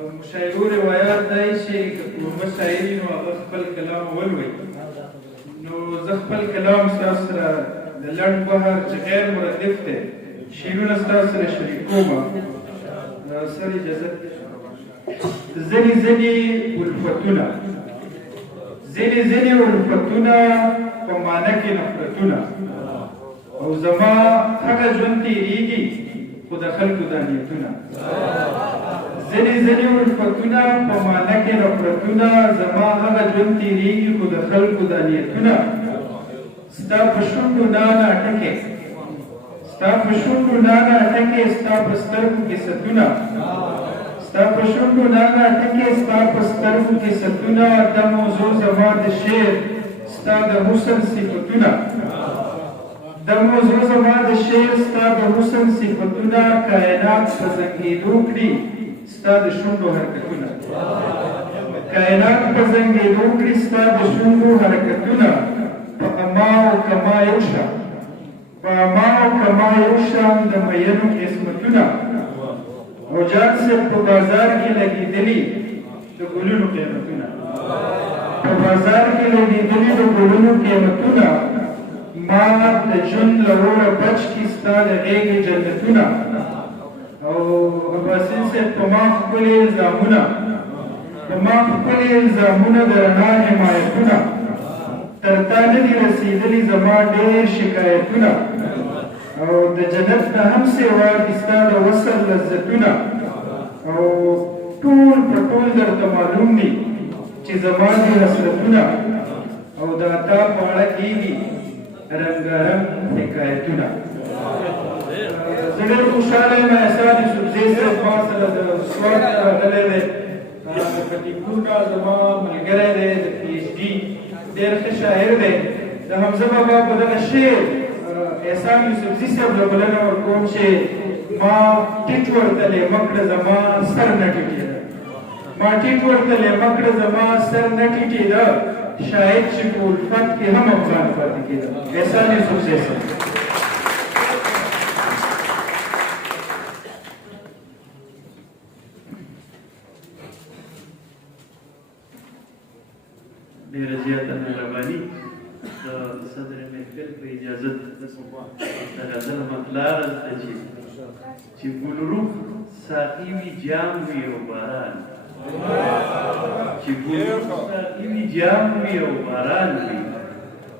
مشاعرو روایات دی چې که کوربه شاعر وي نو هغه خپل کلام ولولي. نو زه خپل کلام ستاسو سره د لنډ بهر چې غیر مردف دی شعرونه ستاسو سره شریکوم. سر اجازه ځینې ځینې الفتونه په معنی کې نفرتونه او زما هغه ژوند تېرېږي خو د خلکو دا نیتونه. ځینې الفتونه په معنی کې نفرتونه زما هغه ژوند تېرېږي خو د خلکو دا نیتونه. ستا په شونډو نانه ټکې ستا په سترګو کې ستونه ستا په شونډو نانه ټکې ستا په سترګو کې ستونه. دا موضوع زما د شعر ستا د حسن صفتونه کائنات په زنګېدو کړي ستا د شونډو حرکتونه په اما او کما یو شان د مینو قسمتونه او جان صاحب په بازار کې لګېدلي د ګلونو قیمتونه ما د ژوند له وره بچ کړي ستا د غېږې جنتونه. او اباسین صاحب په ما ښکلي الزامونه د رڼا حمایتونه تر تا نه دي رسېدلي زما ډېر شکایتونه او د جنت نه هم سیوا دي ستا د وصل لذتونه. او ټول په ټول درته معلوم دي چې زما دي حسرتونه او د تا په اړه کېږي رنګارنګ حکایتونه. زه ډېر خوشحاله یم احسان یوسفزي صاحب ما سره د سوات راغلی دی، د فتیکونه زما ملګری دی، د پي ایچ ډي ډېر ښه شاعر دی. د حمزه بابا په دغه شعر احسان یوسفزي صاحب له بلنه ورکوم چې ما ټیټ ورته لیمه کړه زما سر نه ټیټېده شاید چې په الفت کې هم افغان پاتې کېده. احسان یوسفزي صاحب ډېره زیاته مهرباني. د صدر محفل په اجازت د غزل مطلع راسته چې ګلروخ ساقي وي جام وي او باران وي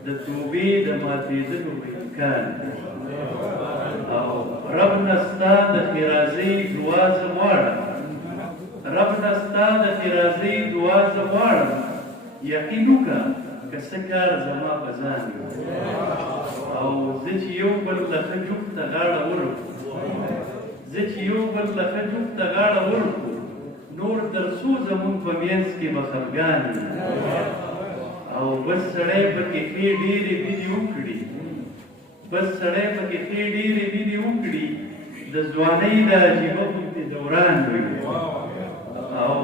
د توبې د ماتېدلو به امکان او رب نه ستا د ښېرازۍ دعا زه غواړم یقین وکړه که څه کار زما په ځان او زه چې یو بل له ښه جفت ته غاړه ورکړو نور تر څو زمونږ په منځ کې به خفګان او بس سړی پکې ښې ډېرې بدې وکړي د ځوانۍ د عجیبه غوندې دوران وي. او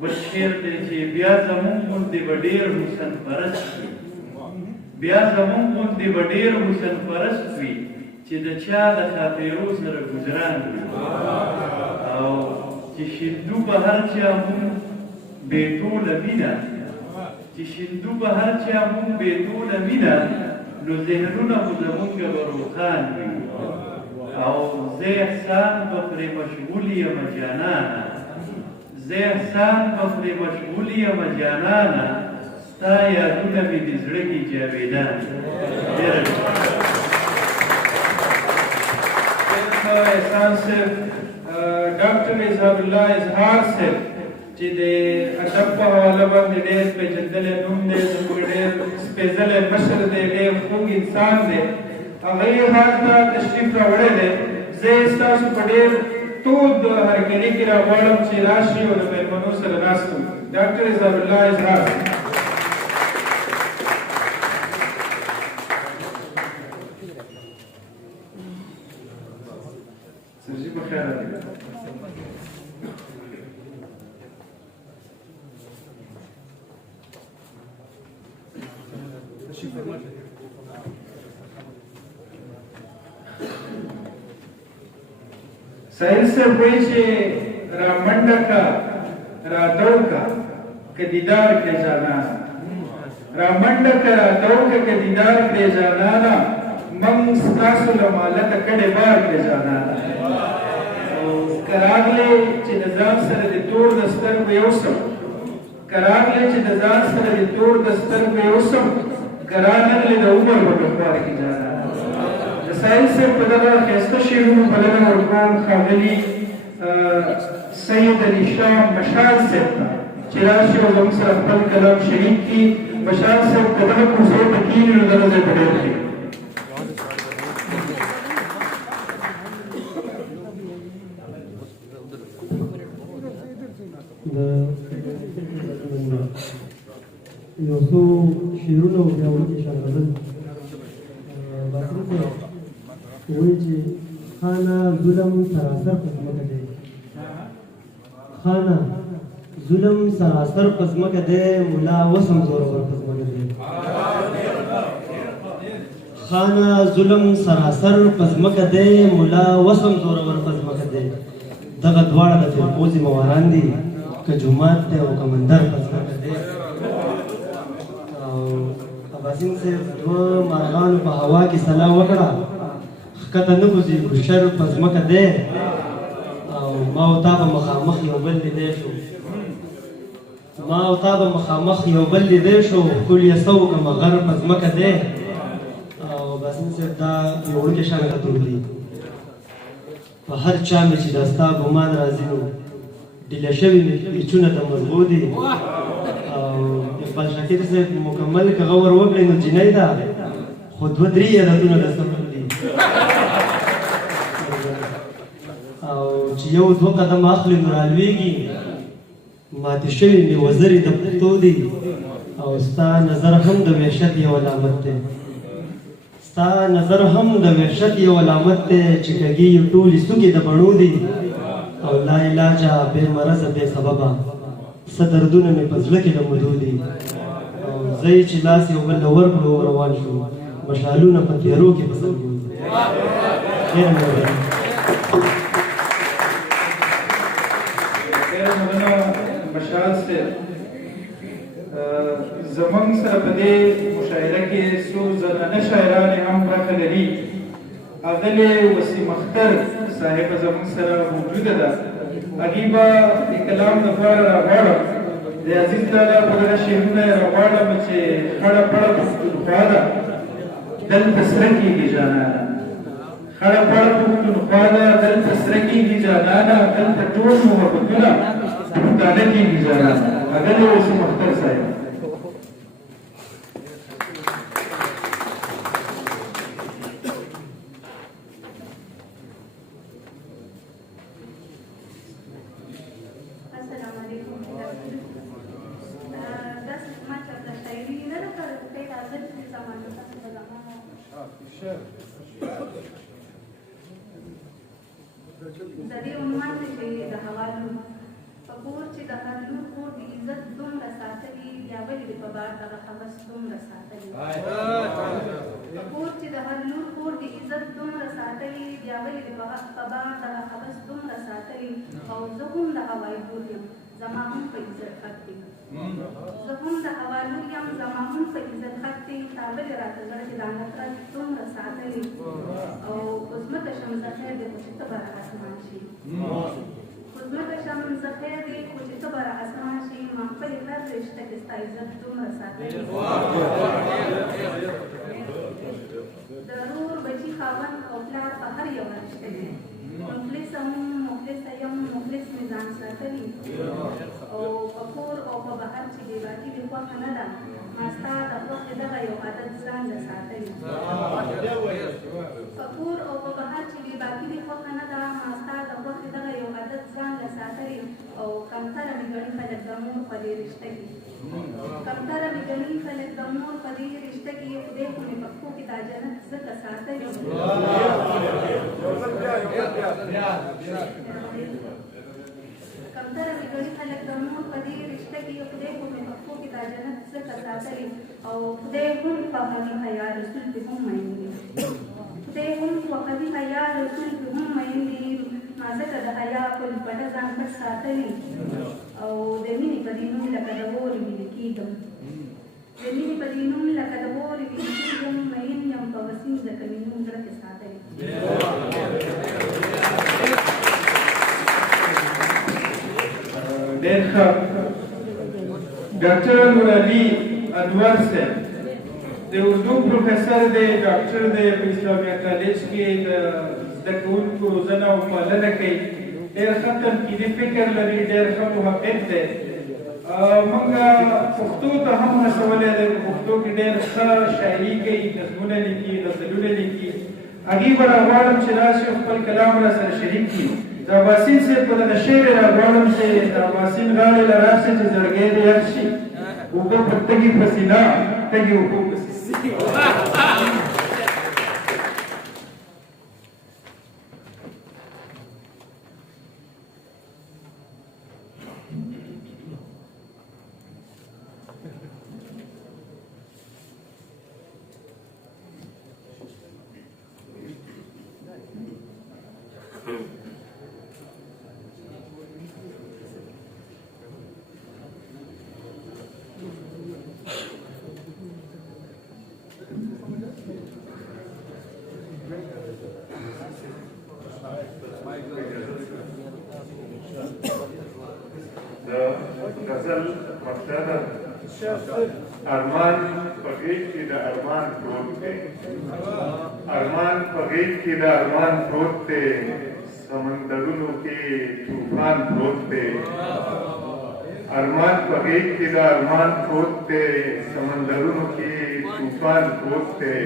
بل شعر دی چې بیا زمونږ غوندې به ډېر حسن پرست وي چې د چا د خاطرو سره ګزران وي. او چې شیندو به هر چا مونږ بې ټوله مینه نو ذهنونه خو زمونږ به روښان وي. او زه احسان به پرې مشغول یم جانانه ستا یادونه مې د زړه کې جاویدان. احسان صاحب ډاکټر اظهار الله اظهار صاحب چې د ادب په حواله باندې ډېر پېژندلی نوم دی، زموږ ډېر سپېڅلی مشر دی، ډېر خوږ انسان دی. هغه یې حال ته تشریف راوړی دی. زه یې ستاسو په ډېر تود هرکلي کې راغواړم چې راشي او د مېلمنو سره ناست وي. ډاکټر اظهار الله اظهار سرجي بخیر راغلی. ساحل صاحب وایي چې رامنډه کا راتوکا که دیدار کړې جانانا رامنډه که راتوکا که دیدار کړې جانانا من ستاسو له مالته کډې بار کړې جانانا که راغلې چې د ځان سره د تور د سترګو یوسم که راغلې چې د ځان سره د تور د سترګو یوسم که رانغلې د عمر په ټکوار کې جانانا د ساحل صاحب په دغه ښایسته شعرونو بلنه ورکوم ښاغلي سید علي شاه مشال صاحب ته چې راشي او زموږ سره خپل کلام شریک کړي مشال صاحب که دغه کوڅې ته کښېني نو دغه ځای په ډېر ښه یو څو شعرونه بیا ولیکي شاه غزل باسم صاحب وایي چې خانه ظلم سراسر په ځمکه دی خانه ظلم سراسر په ځمکه دی ملا وسم زورور په ځمکه دی خانه ظلم سراسر په ځمکه دی ملا وسم زورور په ځمکه دی دغه دواړه د فیلپوزي مواران دي که جومات دی او که مندر په ځمکه دی باسم صاحب دوه مارغانو په هوا کې سلا وکړه ښکته نه وځي ګوشر په ځمکه دی او ما او تا به مخامخ یو بل لیدی شو ما او تا به مخامخ یو بل لیدی شو ښکل یې څه وکړمه غر په ځمکه دی او باسم صاحب دا یو وړوکی شان خطور دي په هر چا مې چې دا ستا ګمان راځي نو ډیله شوي مې پیچونه د مرغو دي اقبال شاکر صاحب مکمل که غور وکړئ نو جنۍ ده خو دوه درې عادتونه د صبر دي او چې یو دوه قدم اخلي نو رالویږي ماتې شوي مې وزرې د پښتو دي او ستا نظر هم د وحشت یو علامت دی ستا نظر هم د وحشت یو علامت دی چې کږي ټولې څوکې د بڼو دي او لا علاجه بې مرضه بې سببه څه دردونه مې په زړه کې د مودو دي او زه یې چې لاس یو بل له ورکړو روان شو مشالونه په تیارو کې په سلګو دي ډېره مننه ډېره مننه مشال صاحب زموږ سره په دې مشاعره کې څو زنانه شاعرانې هم برخه لري اغلې وسیم اختر صاحبه زموږ سره موجوده ده هغې به د کلام لپاره راغواړم د عزیز لالا په دغه شعرونه یې راغواړم چې خړه پړه پښتونخوا ده دلته سره کېږي جانانه خړه پړه پښتونخوا ده دلته سره کېږي جانانه دلته ټول محبتونه پښتانه کېږي جانانه اغلې وسیم اختر صاحب د دې عنوان دی چې د حوالو په کور چې د هر لور کور د عزت دومره ساتلي بیا ولې دې په بار دغه هوس دومره ساتلي په کور چې د هر لور کور د عزت دومره ساتلي بیا ولې دې په بار دغه هوس دومره ساتلي او زه هم د هوایي لور یم زما هم په عزت حق دی زه هم د هوایي لور یم زما هم په عزت حق دی تا ولې راته زړه چې دا نفرت دومره ساتلي او عظمته شم زه خیر دی خو چې ته به را اسمان شي عظمته شم زه خیر دی خو چې ته به را اسمان شي ما خپلې هر رشته کې ستا عزت دومره ساتلي د رور بچي خاوند او پلار په هر یوه رشته کې مخلصه هم مخلصه یم مخلص مې ځان ساتلي او په کور او په بهر چې بېباکي دې خوښه نه ده ما ستا د خوښې دغه یو عادت ځان له ساتلي په کور او په بهر چې بېباکي دې خوښه نه ده ما ستا د خوښې دغه یو عادت ځان له ساتلي او کمتره مې ګڼي خلک د مور په دې رشته کې کمتره مې ګڼي خلک د مور په دې رشته کې خدای خو مې په پښو کې دا جنت ځکه ساتلي کمتره مې ګڼي خلک د مور په دې رشته کې خدای خو مې په پښو کې دا جنت ځکه ساتلي او خدای هم خوښوي حیا رسول پې هم مین دي خدای هم خوښوي حیا رسول پې هم مین دي ما ځکه د حیا په پټه ځان پټ ساتلي او د مینې په دې نوم لکه د مورې وینې یم مین یم په وسیم ځکه مې نوم زړه کې ساتلی ډېر ښه ډاکټر نور علي انور صاحب د اردو پروفیسر دی ډاکټر دی په اسلامیه کالج کې د زده کوونکو روزنه او پالنه کوي ډېر ښه تنقیدي فکر لري ډېر ښه محبت دی موږ پښتو ته هم هڅولی دی په پښتو کې ډېر ښه شاعري کوي نظمونه لیکي غزلونه لیکي هغې به راغواړم چې راشي او خپل کلام را سره شریک کړي د اباسین صاحب په دغه شعر یې راغواړم چې د اباسین غاړې له راشي چې زړګی دې یخ شي اوبه په تږي پسې نه تږي اوبو پسې غزل مقصده ارمان په غیږ کې د ارمان پروت دی ارمان په غیږ کې د ارمان پروت دی سمندرونو کې طوفان پروت دی ارمان په غیږ کې د ارمان پروت دی سمندرونو کې طوفان پروت دی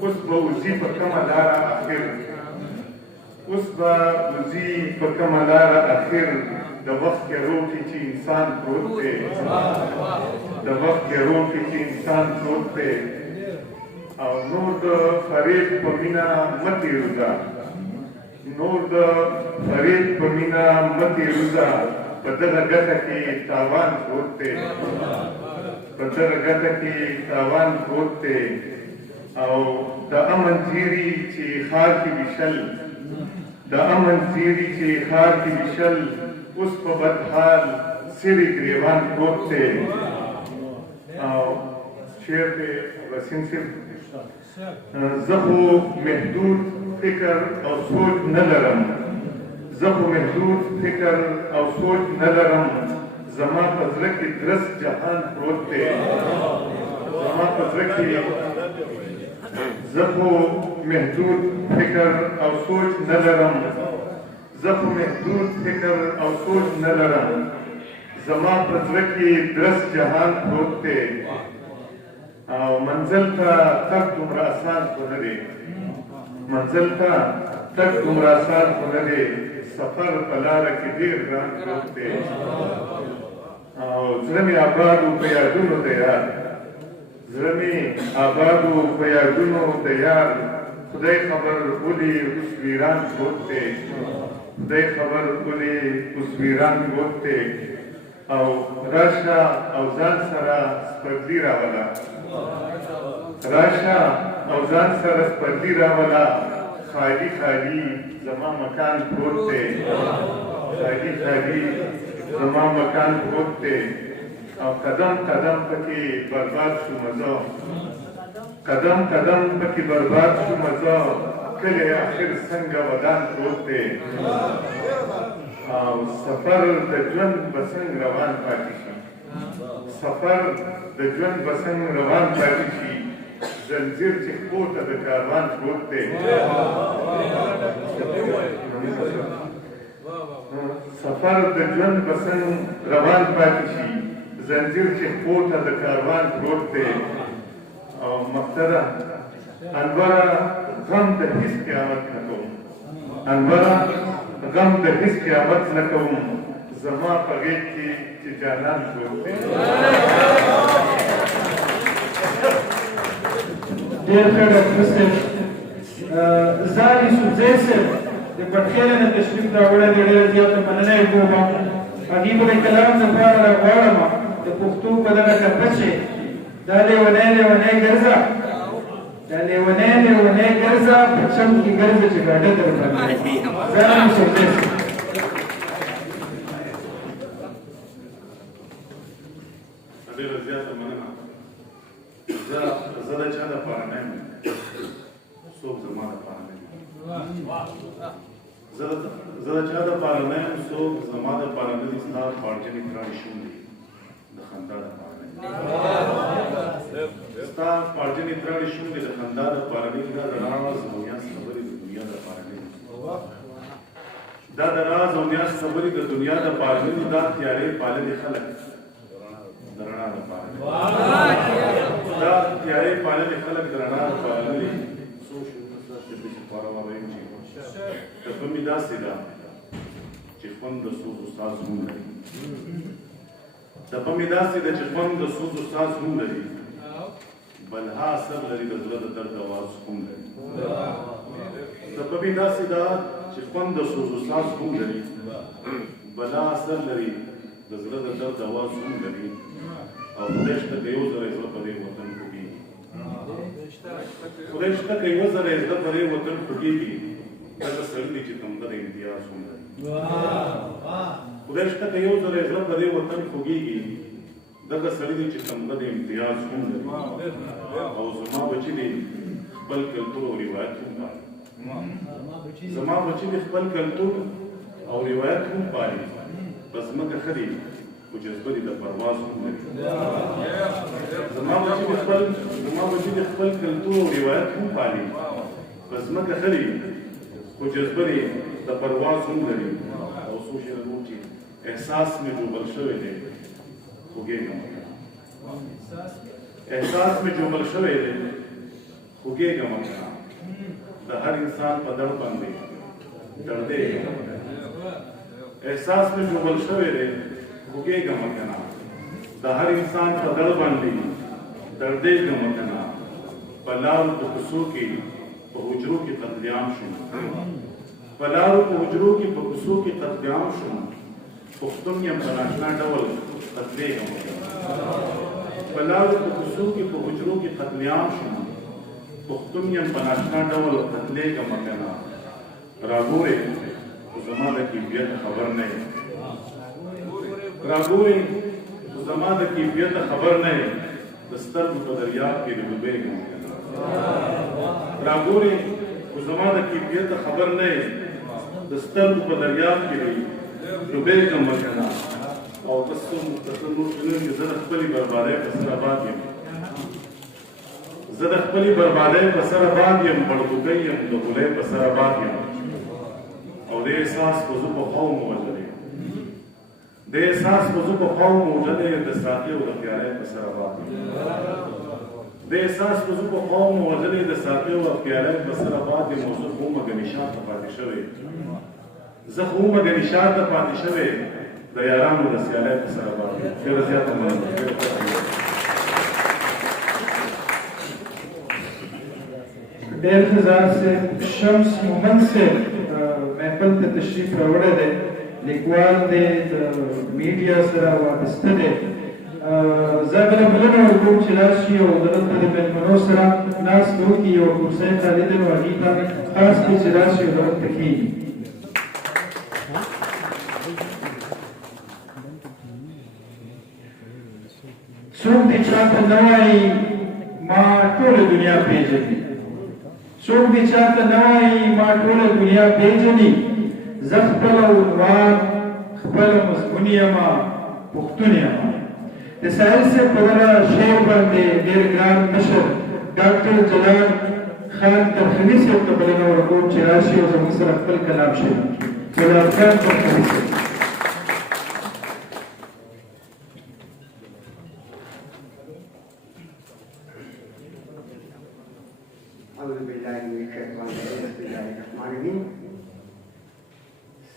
اوس به وځي په کومه لاره اخر اوس به وځي په کومه لاره اخر د وخت ګرو کې چې انسان پروت دی د وخت ګرو کې چې انسان پروت دی او نور د فریب په مینه مه تېروځه نور د فریب په مینه مه تېروځه په دغه ګټه کې تاوان پروت دی په دغه ګټه کې تاوان پروت دی او د امن زیري چې ښار کې ویشل د امن زیري چې ښار کې ویشل اوس په بد حال سری ګریوان پروت دی او شعر دی وسیم صاحب زه خو محدود فکر او سوچ نه لرم زه خو محدود فکر او سوچ نه لرم زما په زړه کې درست جهان پروت دی زما په زړه کې زه خو محدود فکر او سوچ نه لرم زه خو محدود فکر او سوچ نه لرم زما په زړه کې درست جهان پروت دی او منزل ته تګ دومره اسان خو نه دی منزل ته تګ دومره اسان خو نه دی سفر په لاره کې ډېر ګران پروت دی او زړه مې آباد و په یادونو د یار زړه مې آباد و په یادونو د یار خدای خبر ولې اوس ویران پروت دی خدای خبر ولې اوس ویران پروت دی او راشه او ځان سره سپرلي راوله راشه او ځان سره سپرلي راوله خالي خالي زما مکان پروت دی خالي خالي زما مکان پروت دی او قدم قدم پکې برباد شو مزه قدم قدم پکې برباد شو مزه کله اخر څنګه ودان پروت دی او سفر د ژوند بسنګ روان پاتې شي سفر د ژوند بسنګ روان پاتې شي زنځیر چې خپو ته د کاروان پروت دی سفر د ژوند بسنګ روان پاتې شي زنځیر چې خپو ته د کاروان پروت دی او مقتده انوره غم د هیڅ قیامت نه کوم انوره غم د هیڅ قیامت نه کوم زما په غېږ کې چې جانان پروت دی ډېر ښه ډاکټر صاحب ځان یوسفزی صاحب د پټخېله نه تشریف راوړی دی ډېره زیاته مننه یې کوم هغې به د کلام دپاره راغواړم د پښتو په دغه ټپه چې دا لیونی لیونی ګرځه دا لیونی لیونی ګرځه په چم کې ګرځه چې ګاډه در باندې ځان یوسفزی صاحب ډېره زیاته مننه. زه د چا دپاره نه یم، څوک زما دپاره نه یم. زه د چا دپاره نه یم، څوک زما دپاره نه دي. ستا پاړجنې کراړې شونډې د خندا دپاره نه دي. ستا پاړجنې کراړې شونډې د خندا دپاره نه دي. دا د راز او نیاز خبرې د دنیا دپاره نه دي. دا د راز او نیاز خبرې د دنیا دپاره نه دي. دا تیارې پاللې خلک د رڼا دپاره نه دي. دا تیارې پاللې خلک د رڼا دپاره نه دي. څو شو چې داسې خورا ووایم چې ټپه مې داسې ده چې خوند د سوز و ساز هم لري. ټپه مې داسې ده چې خوند د سوز و ساز هم لري. بلها اثر لري د زړه د درد اواز هم لري. ټپه مې داسې ده چې خوند د سوز و ساز هم لري. بلا اثر لري د زړه د درد اواز هم لري. او خدای شته که یو ځله زړه په دې وطن خوږېږي. خدای شته که یو ځله زړه په دې وطن خوږېږي. دغه سړي دی چې تمده د امتیاز هم لري. خدای شته که یو ځله زړه په دې وطن خوږېږي. دغه سړي دی چې تمده د امتیاز هم لري. او زما بچي دی خپل کلتور او روایت هم پالي. زما بچي دی خپل کلتور او روایت هم پالي. په ځمکه ښه دي خو جذبه دي د پرواز هم لري. زما بچي دی خپل کلتور او روایت هم پالي. په ځمکه ښه دي خو جذبه دي د پرواز هم لري. او څو شعر وو چې احساس مې جوبل شوی دی خوږېږم. احساس مې جوبل شوی دی خوږېږم. د هر انسان په دړ باندې دړدېږم. احساس مې جوبل شوی دی خوږېږم کنه. د هر انسان په دړ باندې دړدېږم کنه. په لارو په کوڅو کې په حجرو کې قتلیام شوم. په لارو په حجرو کې په کوڅو کې قتلیام شوم. پښتون یم په ناشنا ډول قتلېږم. په لارو په کوڅو کې په حجرو کې قتلیام شوم. پښتون یم په ناشنا ډول قتلېږم کنه. راګورې خو زما د کیفیت خبر نه یم. راګورې خو زما د کیفیت خبر نه یم. د سترګو په دریاب کې ډوبېږم کنه. راګورې خو زما د کیفیت خبر نه یم. د سترګو په دریاب کې ډوبېږم کنه. او تاسو نور شنو چې زه د خپلې بربادۍ په سر آباد یم. زه د خپلې بربادۍ په سر آباد یم. بړبوکی یم د غولۍ په سر آباد یم. او د احساس په زه په خواو موجلی یم. د احساس په زه په خواو موجلی یم. د ساقي او د پیالۍ په سر آباد یم. د احساس په زه په خواو موجلی یم. د ساقي او د پیالۍ په سر آباد یم. او زه خو مګنې شاته پاتې شوی. زه خو مګنې شاته پاتې شوی. د یارانو د سیالۍ په سر آباد یم. ډېره زیاته مننه. ډېر ښه ځان صاحب شمس مومند صاحب محفل ته تشریف راوړی دی. لیکوال دی، د میډیا سره وابسته دی. زه بله بلنه ورکوم چې راشي او دلته د مېلمنو سره ناستې وکړي. یوه کرسۍ خالي ده نو هغې ته خاص دی چې راشي او دلته کښېني. څوک دې چاته نه وایي ما ټوله دنیا پېژني. څوک دې چاته نه وایي ما ټوله دنیا پېژني. زه خپله عنوان خپله مضمون یمه پښتون یمه. د ساحل صاحب په دغه شعر باندې ډېر ګران مشر ډاکټر جلال خان ترخمي صاحب ته بلنه ورکوم چې راشي او زموږ سره خپل کلام شریک کړي. جلال خان ترخمي صاحب.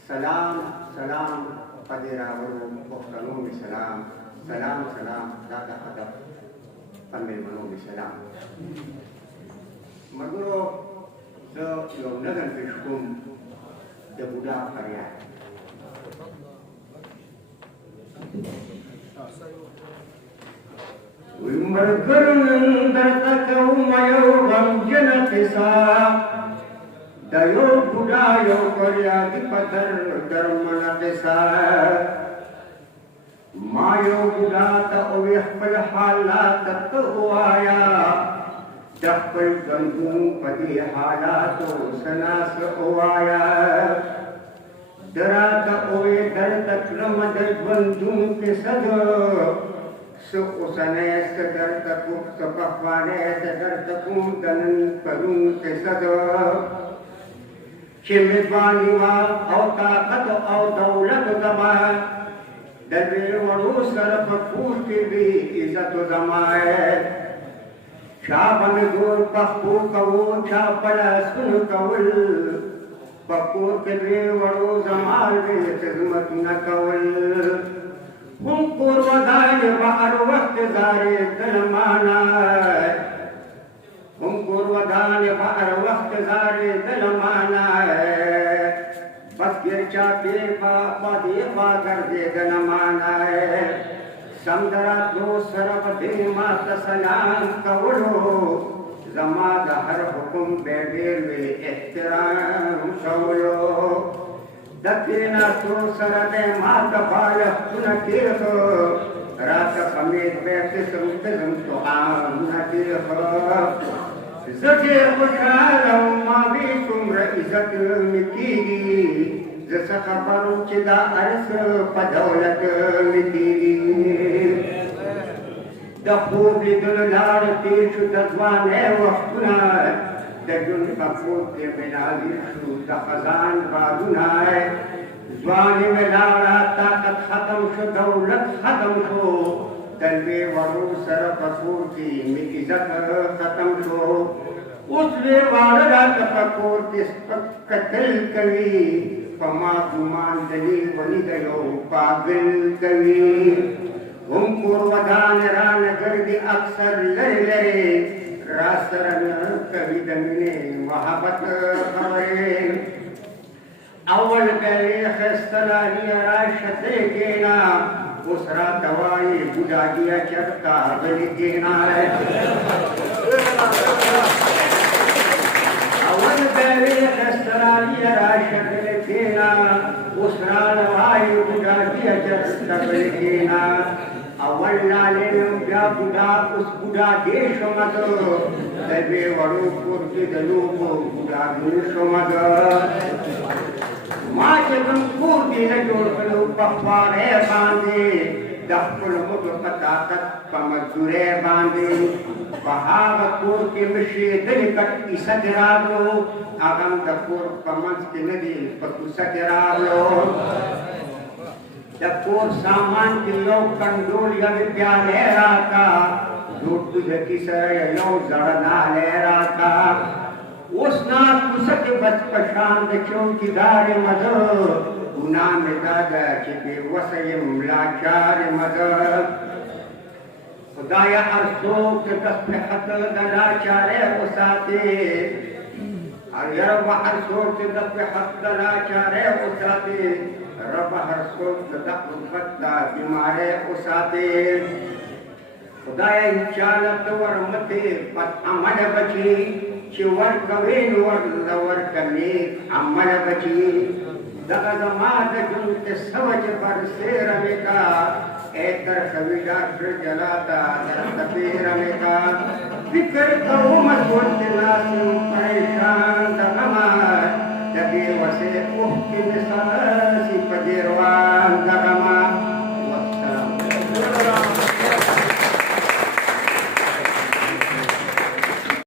سلام سلام قدر راغلو پښتنو می سلام. سلام سلام دا د ادب په مېلمنو می سلام. مګرو زه یو نظم پیش کوم د بوډا فریاد. وی ملګرو نن درته کوم یو غمجنه قصه. د یو بوډا یو فریاد په درمنه قصه. मायो बुदात ओवे खपल हालात तो आया दखल गंदू पदी हालात सनास ओआया दरात ओवे दर तकलम दर बंदू के सद सो उसने सदर तकुक तपवाने सदर तकुम दनन करूं के सद चिमिबानी वा औ ताकत औ दौलत दमा दरवे वड़ो सरफ फूल की भी इज्जत जमाए शाबन दूर पप्पू कवो छापल सुन कवल पप्पू के भी वड़ो जमाल भी खिदमत न कवल हम पूर्वदान बाहर वक्त जारे दलमाना हम पूर्वदान बाहर वक्त जारे दलमाना बस गिरचा बेपा पदेपा कर दे गनमाना है समदरा दो सरफ दे मात सलाम कवलो जमाद हर हुकुम बेदेर वे एहतराम कवलो दत्तीना तो सरदे मात बाल तुन तीर्थ रात समेत बैठे समुद्रम तो आम न तीर्थ सके खुशाल मावी तुमर इज्जत मिटीगी जैसा खबरों चिदा अरस पदौलत मिटीगी दखूब दुल लाड़ तीर्थ दजवाने वक्तुना दजुन कपूर के बिनाली शू दखजान बादुनाए जवानी में लाड़ा ताकत खत्म शो दौलत खत्म शो दलवे वरू सर कपूर की इज्जत खत्म शो उसने वाड़ा तपकोर किस कतल कवी पमा गुमान दली बनी गयो पागल कवि हम पूर्वदान रान गर्दी अक्सर लरे लरे रासरन कवि दमिने महाबत खबरे अव्वल पहले खस्तला लिया राशते केना उसरा दवाई बुझा दिया चरता बलि केना अव्वल पहले खस्तला लिया राशते केना उसरा दवाई बुझा दिया चरता बलि केना अव्वल नाले में बुढ़ा उस बुढ़ा देश मत दबे वड़ो पुरके दलो को बुढ़ा देश मत माँ जब पूर्ति न जोड़ करो पफारे बांधे दफ्तर मुझ पताकत पमजुरे बांधे बहावतपुर के मिश्रे दिल कट इसद रावलो आगम दफ्तर पमंस के नदी पतुसद रावलो दफ्तर सामान के लोग कंडोल या विद्यालय राता दूध तुझे किसरे लो जड़ना ले राता उसना कुसक बचपशान दक्षों की दारे मदर उना में दादा चिपे वसयम लाचार मदर खुदाया अर्सों के तस्मेहत दलाचारे उसाते अयर अर्सों के तस्मेहत दलाचारे उसाते रब अर्सों के तस्मेहत बीमारे उसाते खुदाया इंचालत वर मते पत अमल बची चिवर कवेन वर लवर कने अमल बची दगा जमात जुन के सवज पर से रमेका एकर कविदा फिर जलाता तपीर रमेका फिक्र कहो मत बोलना तुम परेशान दगमा दगे वसे ओह के मिसाल सी पजेरवान दगा